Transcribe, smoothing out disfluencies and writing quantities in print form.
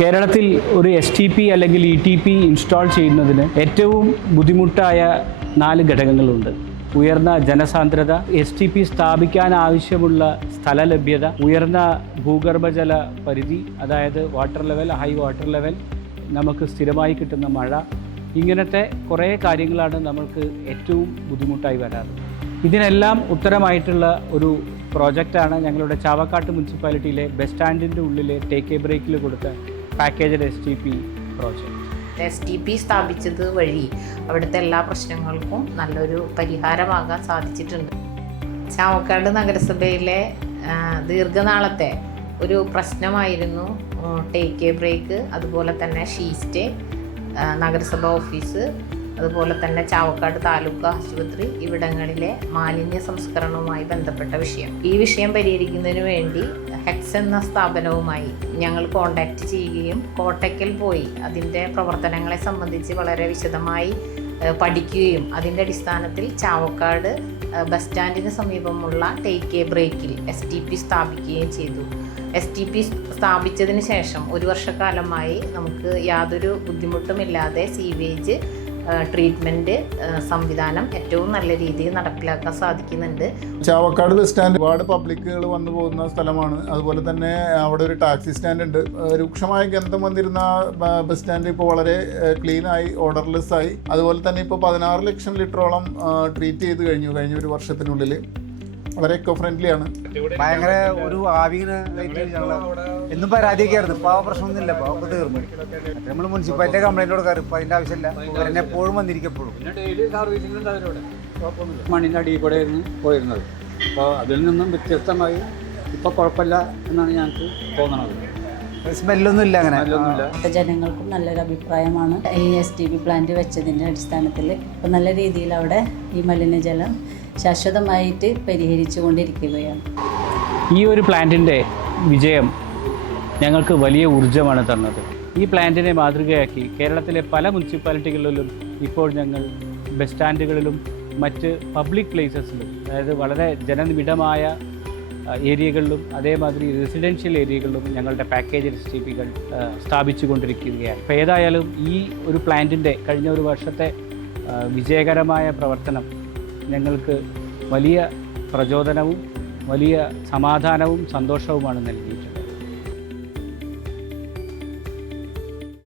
കേരളത്തിൽ ഒരു STP അല്ലെങ്കിൽ ETP ഇൻസ്റ്റാൾ ചെയ്യുന്നതിന് ഏറ്റവും ബുദ്ധിമുട്ടായ 4 ഘടകങ്ങളുണ്ട്. ഉയർന്ന ജനസാന്ദ്രത, STP സ്ഥാപിക്കാൻ ആവശ്യമുള്ള സ്ഥല ലഭ്യത, ഉയർന്ന ഭൂഗർഭജല പരിധി, അതായത് water level, high water level, നമുക്ക് സ്ഥിരമായി കിട്ടുന്ന മഴ, ഇങ്ങനത്തെ കുറേ കാര്യങ്ങളാണ് നമ്മൾക്ക് ഏറ്റവും ബുദ്ധിമുട്ടായി വരാറ്. ഇതിനെല്ലാം ഉത്തരമായിട്ടുള്ള ഒരു പ്രോജക്റ്റാണ് ഞങ്ങളുടെ ചാവക്കാട് മുനിസിപ്പാലിറ്റിയിലെ ബസ് സ്റ്റാൻഡിൻ്റെ ഉള്ളിലെ ടേക്ക് എ ബ്രേക്കിൽ കൊടുത്ത പാക്കേജഡ് STP പ്രോജക്റ്റ്. STP സ്ഥാപിച്ചത് വഴി അവിടുത്തെ എല്ലാ പ്രശ്നങ്ങൾക്കും നല്ലൊരു പരിഹാരമാകാൻ സാധിച്ചിട്ടുണ്ട്. ചാവക്കാട് നഗരസഭയിലെ ദീർഘനാളത്തെ ഒരു പ്രശ്നമായിരുന്നു ടേക്ക് എ ബ്രേക്ക്, അതുപോലെ തന്നെ ഷീസ്റ്റേ, നഗരസഭ ഓഫീസ്, അതുപോലെ തന്നെ ചാവക്കാട് താലൂക്ക് ആശുപത്രി, ഇവിടങ്ങളിലെ മാലിന്യ സംസ്കരണവുമായി ബന്ധപ്പെട്ട വിഷയം. ഈ വിഷയം പരിഹരിക്കുന്നതിന് വേണ്ടി ഹെക്സ് എന്ന സ്ഥാപനവുമായി ഞങ്ങൾ കോൺടാക്റ്റ് ചെയ്യുകയും കോട്ടയ്ക്കൽ പോയി അതിൻ്റെ പ്രവർത്തനങ്ങളെ സംബന്ധിച്ച് വളരെ വിശദമായി പഠിക്കുകയും അതിൻ്റെ അടിസ്ഥാനത്തിൽ ചാവക്കാട് ബസ് സ്റ്റാൻഡിന് സമീപമുള്ള ടേക്ക് എ ബ്രേക്കിൽ STP സ്ഥാപിക്കുകയും ചെയ്തു. STP സ്ഥാപിച്ചതിന് ശേഷം 1 വർഷക്കാലമായി നമുക്ക് യാതൊരു ബുദ്ധിമുട്ടുമില്ലാതെ സീവേജ് ട്രീറ്റ്മെൻറ്റ് സംവിധാനം ഏറ്റവും നല്ല രീതിയിൽ നടപ്പിലാക്കാൻ സാധിക്കുന്നുണ്ട്. ചാവക്കാട് ബസ് സ്റ്റാൻഡ് ഒരുപാട് പബ്ലിക്കുകൾ വന്നു പോകുന്ന സ്ഥലമാണ്. അതുപോലെ തന്നെ അവിടെ ഒരു ടാക്സി സ്റ്റാൻഡ് ഉണ്ട്. രൂക്ഷമായ ഗന്ധം വന്നിരുന്ന ബസ് സ്റ്റാൻഡ് ഇപ്പോൾ വളരെ ക്ലീനായി, ഓർഡർലെസ് ആയി. അതുപോലെ തന്നെ ഇപ്പോൾ 16 ലക്ഷം ലിറ്ററോളം ട്രീറ്റ് ചെയ്ത് കഴിഞ്ഞ 1 വർഷത്തിനുള്ളിൽ. വളരെ എക്കോ ഫ്രണ്ട്ലി ആണ്. ഭയങ്കര ഒരു ആവിങ്ങനായിട്ട് ഞങ്ങൾ എന്നും പരാതിയൊക്കെ ആയിരുന്നു. ഇപ്പോൾ ആ പ്രശ്നമൊന്നുമില്ല, ഇപ്പോൾ ഒക്കെ തീർന്നു. നമ്മൾ മുനിസിപ്പാലിറ്റി കംപ്ലൈൻറ്റ് കൊടുക്കാറ്, ഇപ്പോൾ അതിൻ്റെ ആവശ്യമില്ല. അവരെന്നെ എപ്പോഴും വന്നിരിക്കപ്പോഴും മണ്ണിൻ്റെ അടിയിൽ കൂടെ ആയിരുന്നു പോയിരുന്നത്. അപ്പോൾ അതിൽ നിന്നും വ്യത്യസ്തമായി ഇപ്പോൾ കുഴപ്പമില്ല എന്നാണ് ഞങ്ങൾക്ക് തോന്നുന്നത്. സ്മെല്ലൊന്നും ഇല്ല, അങ്ങനെ ജനങ്ങൾക്കും നല്ലൊരു അഭിപ്രായമാണ്. ഈ STP പ്ലാന്റ് വെച്ചതിൻ്റെ അടിസ്ഥാനത്തിൽ ഇപ്പോൾ നല്ല രീതിയിൽ അവിടെ ഈ മലിനജലം ശാശ്വതമായിട്ട് പരിഹരിച്ചു കൊണ്ടിരിക്കുകയാണ്. ഈ ഒരു പ്ലാന്റിൻ്റെ വിജയം ഞങ്ങൾക്ക് വലിയ ഊർജ്ജമാണ് തന്നത്. ഈ പ്ലാന്റിനെ മാതൃകയാക്കി കേരളത്തിലെ പല മുനിസിപ്പാലിറ്റികളിലും ഇപ്പോൾ ഞങ്ങൾ ബസ് സ്റ്റാൻഡുകളിലും മറ്റ് പബ്ലിക് പ്ലേസസിലും, അതായത് വളരെ ജനനിബിഡമായ ഏരിയകളിലും അതേമാതിരി റെസിഡൻഷ്യൽ ഏരിയകളിലും ഞങ്ങളുടെ പാക്കേജ് STPകൾ സ്ഥാപിച്ചു കൊണ്ടിരിക്കുകയാണ്. അപ്പോൾ ഏതായാലും ഈ ഒരു പ്ലാന്റിൻ്റെ കഴിഞ്ഞ 1 വർഷത്തെ വിജയകരമായ പ്രവർത്തനം ഞങ്ങൾക്ക് വലിയ പ്രചോദനവും വലിയ സമാധാനവും സന്തോഷവുമാണ് നൽകിയത്.